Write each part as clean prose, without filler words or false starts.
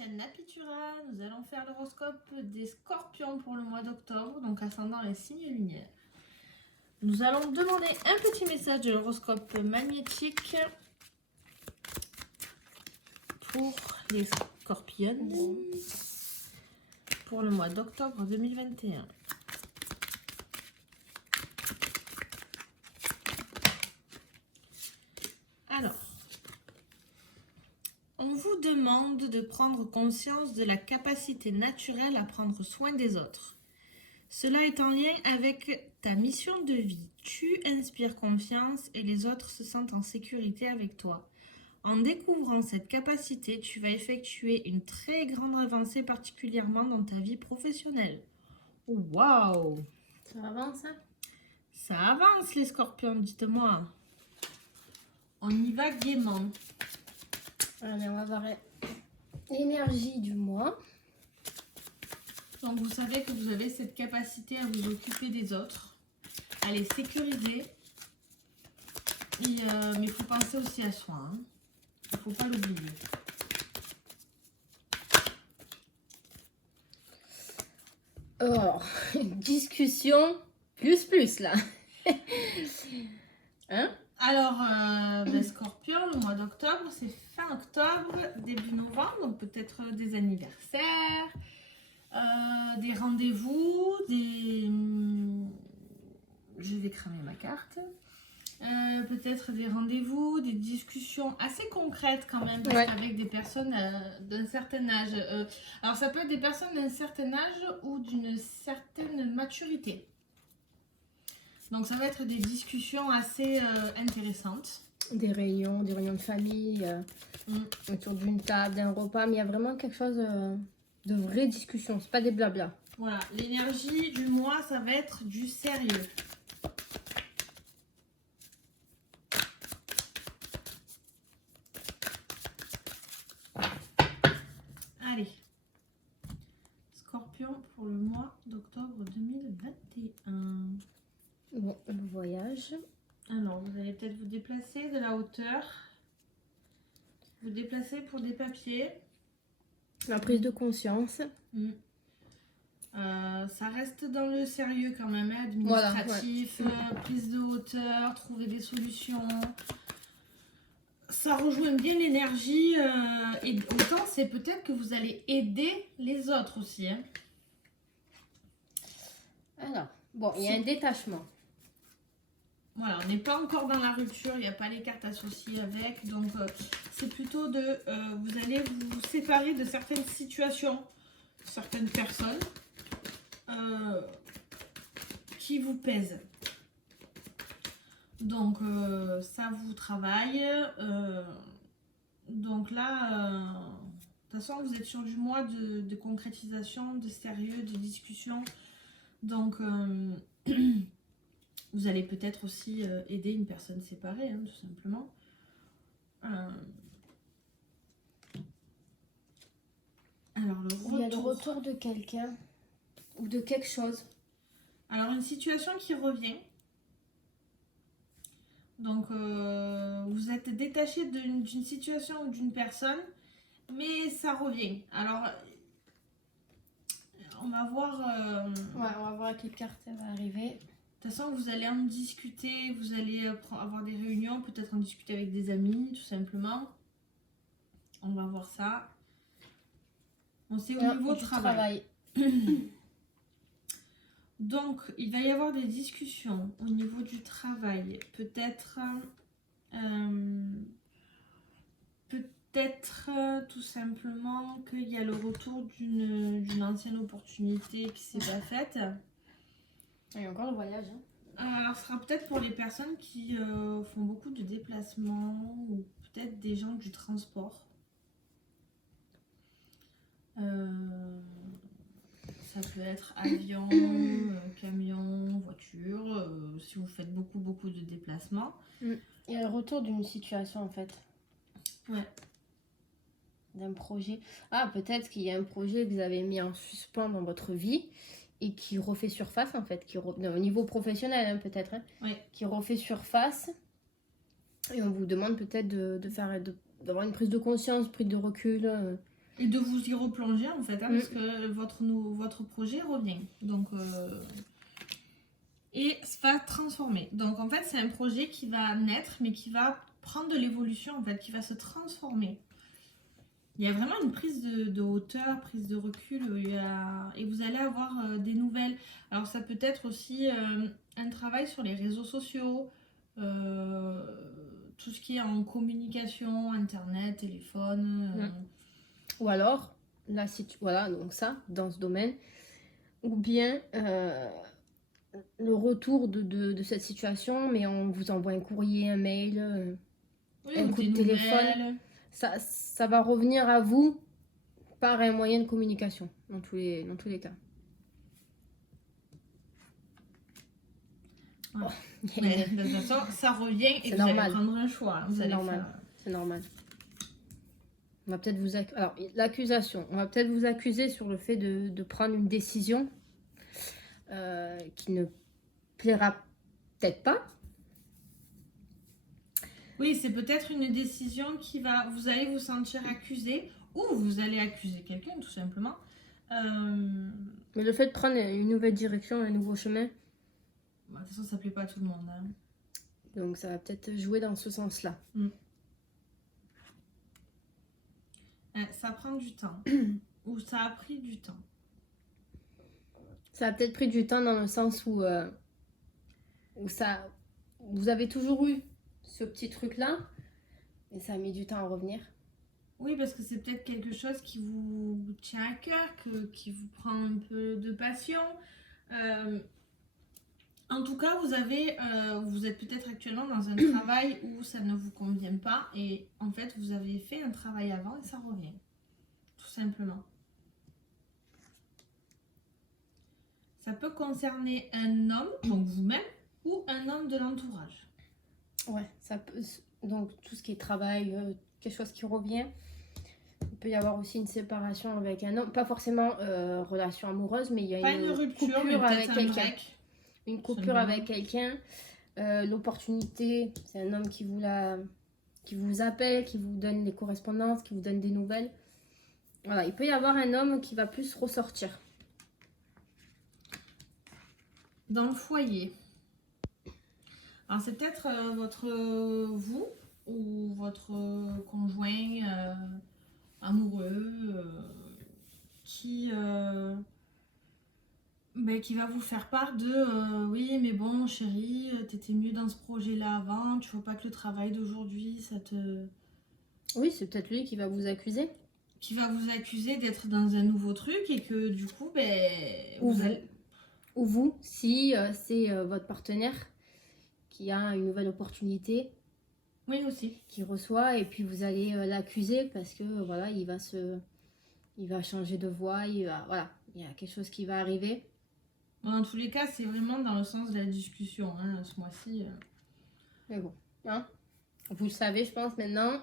chaîne Napitura, nous allons faire l'horoscope des scorpions pour le mois d'octobre, donc ascendant les signes lunaires. Nous allons demander un petit message de l'horoscope magnétique pour les scorpions pour le mois d'octobre 2021. Alors, on vous demande de prendre conscience de la capacité naturelle à prendre soin des autres. Cela est en lien avec ta mission de vie. Tu inspires confiance et les autres se sentent en sécurité avec toi. En découvrant cette capacité, tu vas effectuer une très grande avancée, particulièrement dans ta vie professionnelle. Waouh! Ça avance, hein? Ça avance les scorpions, dites-moi. On y va gaiement. Allez, on va voir l'énergie du mois. Donc vous savez que vous avez cette capacité à vous occuper des autres, à les sécuriser. Mais il faut penser aussi à soi. Hein. Il ne faut pas l'oublier. Alors, discussion plus là. Hein? Alors, Scorpion, le mois d'octobre, c'est fin octobre, début novembre, donc peut-être des anniversaires, des rendez-vous, Je vais cramer ma carte. Peut-être des rendez-vous, des discussions assez concrètes quand même, avec des personnes d'un certain âge. Alors ça peut être des personnes d'un certain âge ou d'une certaine maturité. Donc ça va être des discussions assez intéressantes. Des réunions de famille, autour d'une table, d'un repas, mais il y a vraiment quelque chose de vraie discussion, c'est pas des blabla. Voilà, l'énergie du mois, ça va être du sérieux. Allez, Scorpion pour le mois d'octobre 2021. Bon, le voyage. Alors, vous allez peut-être vous déplacer de la hauteur. Vous déplacer pour des papiers. La prise de conscience. Ça reste dans le sérieux quand même, hein, administratif, prise de hauteur, trouver des solutions. Ça rejoint bien l'énergie et autant c'est peut-être que vous allez aider les autres aussi. Hein. Alors, bon, il y a un détachement. Voilà, on n'est pas encore dans la rupture, il n'y a pas les cartes associées avec. Donc, c'est plutôt vous allez vous séparer de certaines situations, certaines personnes qui vous pèsent. Donc, ça vous travaille. Donc là, de toute façon, vous êtes sur du mois de concrétisation, de sérieux, de discussion. Donc, vous allez peut-être aussi aider une personne séparée, hein, tout simplement. Alors, Il y a le retour de quelqu'un ou de quelque chose. Alors, une situation qui revient. Donc, vous êtes détaché d'une situation ou d'une personne, mais ça revient. Alors, on va voir... Ouais, on va voir quelle carte elle va arriver. De toute façon, vous allez en discuter, vous allez avoir des réunions, peut-être en discuter avec des amis, tout simplement. On va voir ça. On sait au niveau du travail. Donc, il va y avoir des discussions au niveau du travail. Peut-être tout simplement qu'il y a le retour d'une ancienne opportunité qui ne s'est pas faite. Il y a encore le voyage. Hein. Alors, ce sera peut-être pour les personnes qui font beaucoup de déplacements ou peut-être des gens du transport. Ça peut être avion, camion, voiture, si vous faites beaucoup de déplacements. Il y a le retour d'une situation en fait. Ouais. D'un projet. Ah, peut-être qu'il y a un projet que vous avez mis en suspens dans votre vie et qui refait surface en fait, au niveau professionnel hein, peut-être, hein, qui refait surface et on vous demande peut-être d'avoir une prise de conscience, prise de recul Et de vous y replonger en fait, parce que votre projet revient. Donc, et va transformer. Donc en fait, c'est un projet qui va naître, mais qui va prendre de l'évolution en fait, qui va se transformer. Il y a vraiment une prise de hauteur, prise de recul, et vous allez avoir des nouvelles. Alors ça peut être aussi un travail sur les réseaux sociaux, tout ce qui est en communication, internet, téléphone. Ou alors, voilà, donc ça, dans ce domaine. Ou bien le retour de cette situation, mais on vous envoie un courrier, un mail, un coup de téléphone. Ça va revenir à vous par un moyen de communication, dans tous les cas. Ouais. Mais, de toute façon, ça revient et vous allez prendre un choix. C'est normal. C'est normal. On va peut-être vous alors l'accusation, on va peut-être vous accuser sur le fait de prendre une décision qui ne plaira peut-être pas. Oui, c'est peut-être une décision vous allez vous sentir accusé ou vous allez accuser quelqu'un tout simplement. Mais le fait de prendre une nouvelle direction, un nouveau chemin. De toute façon, ça plaît pas à tout le monde. Hein. Donc ça va peut-être jouer dans ce sens-là. Ça prend du temps. Ou ça a pris du temps. Ça a peut-être pris du temps dans le sens où vous avez toujours eu ce petit truc-là, mais ça a mis du temps à revenir. Oui, parce que c'est peut-être quelque chose qui vous tient à cœur, qui vous prend un peu de passion. En tout cas, vous êtes peut-être actuellement dans un travail où ça ne vous convient pas et en fait, vous avez fait un travail avant et ça revient. Tout simplement. Ça peut concerner un homme, donc vous-même, ou un homme de l'entourage. Ouais, ça peut. Donc, tout ce qui est travail, quelque chose qui revient. Il peut y avoir aussi une séparation avec un homme. Pas forcément relation amoureuse, mais il y a une rupture, coupure avec quelqu'un. Une coupure avec quelqu'un. L'opportunité, c'est un homme qui vous appelle, qui vous donne des correspondances, qui vous donne des nouvelles. Voilà, il peut y avoir un homme qui va plus ressortir. Dans le foyer. Alors c'est peut-être vous ou votre conjoint amoureux qui va vous faire part de oui mais bon chérie, t'étais mieux dans ce projet-là avant, tu vois pas que le travail d'aujourd'hui ça te... Oui, c'est peut-être lui qui va vous accuser. Qui va vous accuser d'être dans un nouveau truc et que du coup Ou vous, si c'est votre partenaire qui a une nouvelle opportunité. Oui, aussi. Qui reçoit et puis vous allez l'accuser parce que voilà, il va changer de voix, voilà, il y a quelque chose qui va arriver. Dans tous les cas, c'est vraiment dans le sens de la discussion, hein, ce mois-ci. Mais bon, hein, vous le savez, je pense maintenant.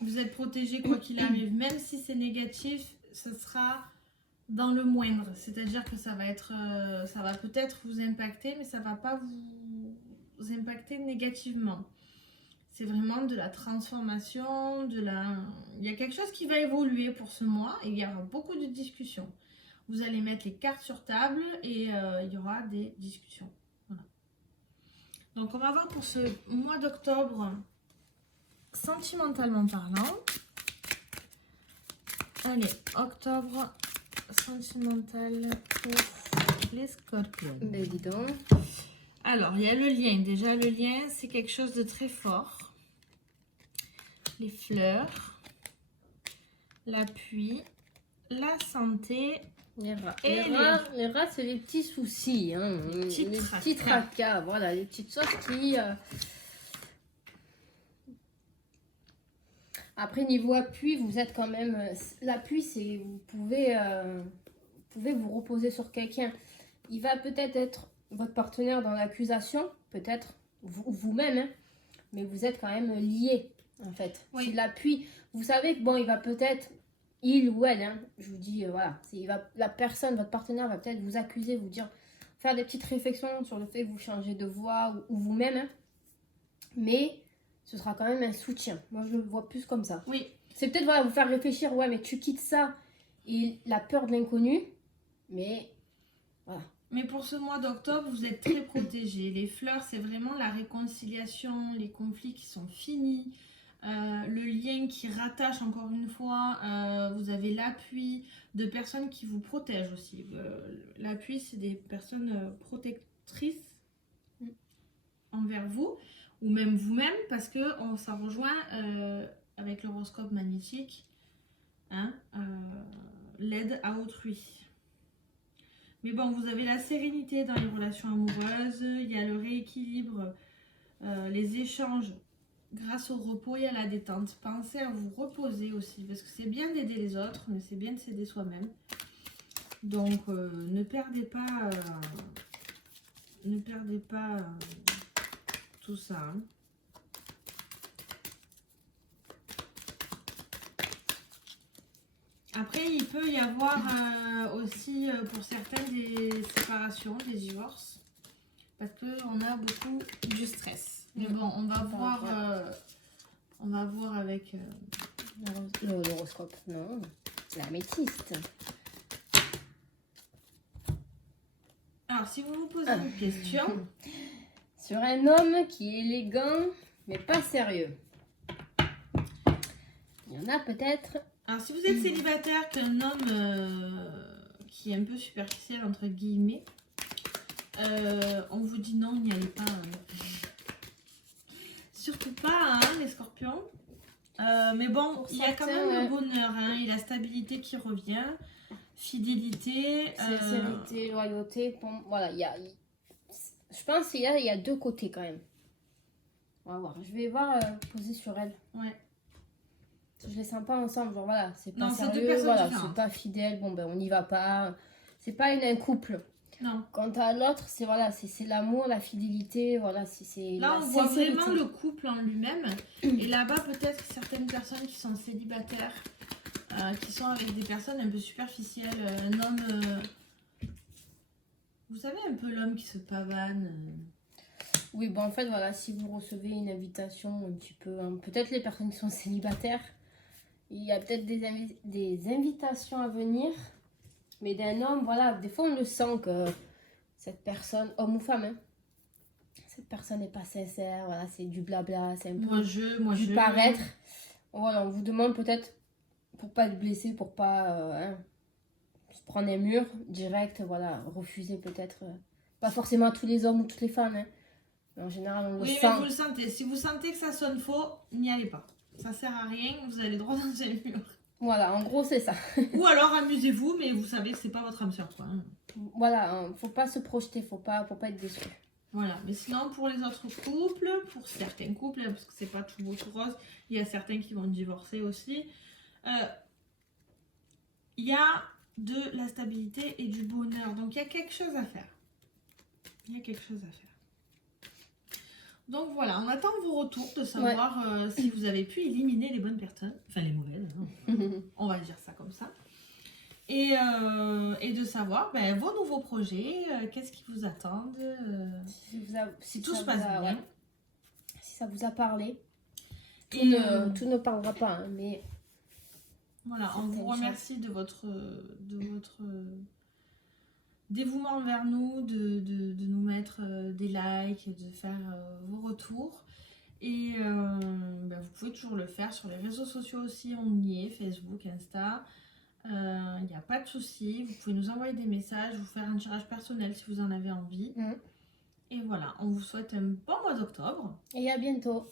Vous êtes protégé quoi qu'il arrive, même si c'est négatif, ce sera dans le moindre. C'est-à-dire que ça va peut-être vous impacter, mais ça va pas vous impacter négativement. C'est vraiment de la transformation, il y a quelque chose qui va évoluer pour ce mois et il y aura beaucoup de discussions. Vous allez mettre les cartes sur table et il y aura des discussions. Voilà. Donc on va voir pour ce mois d'octobre, sentimentalement parlant. Allez, octobre sentimental pour les scorpions. Ben dis donc. Alors, il y a le lien. Déjà, le lien, c'est quelque chose de très fort. Les fleurs, l'appui, la santé. Les rats, c'est les petits soucis. Hein. Les petits tracas. Voilà, les petites choses qui... Après, niveau appui, vous êtes quand même... L'appui, c'est... Vous pouvez vous reposer sur quelqu'un. Il va peut-être être votre partenaire dans l'accusation, peut-être vous-même, hein, mais vous êtes quand même liés, en fait. Oui. C'est l'appui. Vous savez que, bon, il va peut-être... Il ou elle, hein, je vous dis, voilà, la personne, votre partenaire va peut-être vous accuser, vous dire, faire des petites réflexions sur le fait que vous changez de voix ou vous-même, hein, mais ce sera quand même un soutien. Moi, je le vois plus comme ça. Oui. C'est peut-être, voilà, vous faire réfléchir, ouais, mais tu quittes ça et la peur de l'inconnu, mais voilà. Mais pour ce mois d'octobre, vous êtes très protégés. Les fleurs, c'est vraiment la réconciliation, les conflits qui sont finis, le lien qui rattache encore une fois. Vous avez l'appui de personnes qui vous protègent aussi. L'appui, c'est des personnes protectrices envers vous, ou même vous-même, parce que ça rejoint avec l'horoscope magnétique, hein, l'aide à autrui. Mais bon, vous avez la sérénité dans les relations amoureuses, il y a le rééquilibre, les échanges grâce au repos et à la détente. Pensez à vous reposer aussi, parce que c'est bien d'aider les autres, mais c'est bien de s'aider soi-même. Donc, ne perdez pas tout ça. Hein. Après, il peut y avoir aussi pour certains des séparations, des divorces, parce qu'on a beaucoup du stress. Mais bon, on va voir avec l'horoscope, non, l'améthyste. Alors, si vous vous posez une question sur un homme qui est élégant, mais pas sérieux. Il y en a peut-être. Alors, si vous êtes célibataire, qu'un homme qui est un peu superficiel, entre guillemets, on vous dit non, n'y allez pas. Surtout pas, hein, les scorpions. Mais bon, il y a quand même le bonheur, hein, et la stabilité qui revient, fidélité. Sincérité, loyauté. Voilà, je pense qu'il y a deux côtés quand même. On va voir. Je vais voir poser sur elle. Ouais. Je les sens pas ensemble, genre voilà, c'est pas sérieux, voilà, c'est pas fidèle, bon ben on n'y va pas. C'est pas un couple. Non. Quant à l'autre, c'est voilà, c'est l'amour, la fidélité, voilà, c'est là on voit vraiment le couple en lui-même. Et là-bas peut-être certaines personnes qui sont célibataires, qui sont avec des personnes un peu superficielles, un homme, vous savez un peu l'homme qui se pavane. Oui, bon en fait voilà, si vous recevez une invitation un petit peu, hein, peut-être les personnes qui sont célibataires, il y a peut-être des invitations à venir, mais d'un homme, voilà, des fois on le sent que cette personne, homme ou femme, hein, cette personne n'est pas sincère, voilà, c'est du blabla, c'est un peu du paraître. Voilà, on vous demande peut-être, pour pas être blessé, pour pas se prendre un mur direct, voilà, refuser peut-être, pas forcément à tous les hommes ou toutes les femmes, hein, mais en général on le sent. Oui, mais vous le sentez, si vous sentez que ça sonne faux, n'y allez pas. Ça sert à rien, vous allez droit dans un mur. Voilà, en gros, c'est ça. Ou alors amusez-vous, mais vous savez que c'est pas votre âme sœur, quoi. Voilà, hein, faut pas se projeter, faut pas être déçu. Voilà, mais sinon, pour les autres couples, pour certains couples, parce que c'est pas tout beau tout rose, il y a certains qui vont divorcer aussi, il y a de la stabilité et du bonheur. Donc, il y a quelque chose à faire. Il y a quelque chose à faire. Donc voilà, on attend vos retours de savoir si vous avez pu éliminer les bonnes personnes, enfin les mauvaises, hein, on va dire ça comme ça, et de savoir vos nouveaux projets, qu'est-ce qui vous attend, si tout se passe bien. Ouais. Si ça vous a parlé, tout ne parlera pas, hein, mais voilà, on vous remercie de votre dévouement envers nous, de nous mettre des likes, de faire vos retours. Et vous pouvez toujours le faire sur les réseaux sociaux aussi, on y est, Facebook, Insta. Il n'y a pas de souci, vous pouvez nous envoyer des messages, vous faire un tirage personnel si vous en avez envie. Et voilà, on vous souhaite un bon mois d'octobre. Et à bientôt.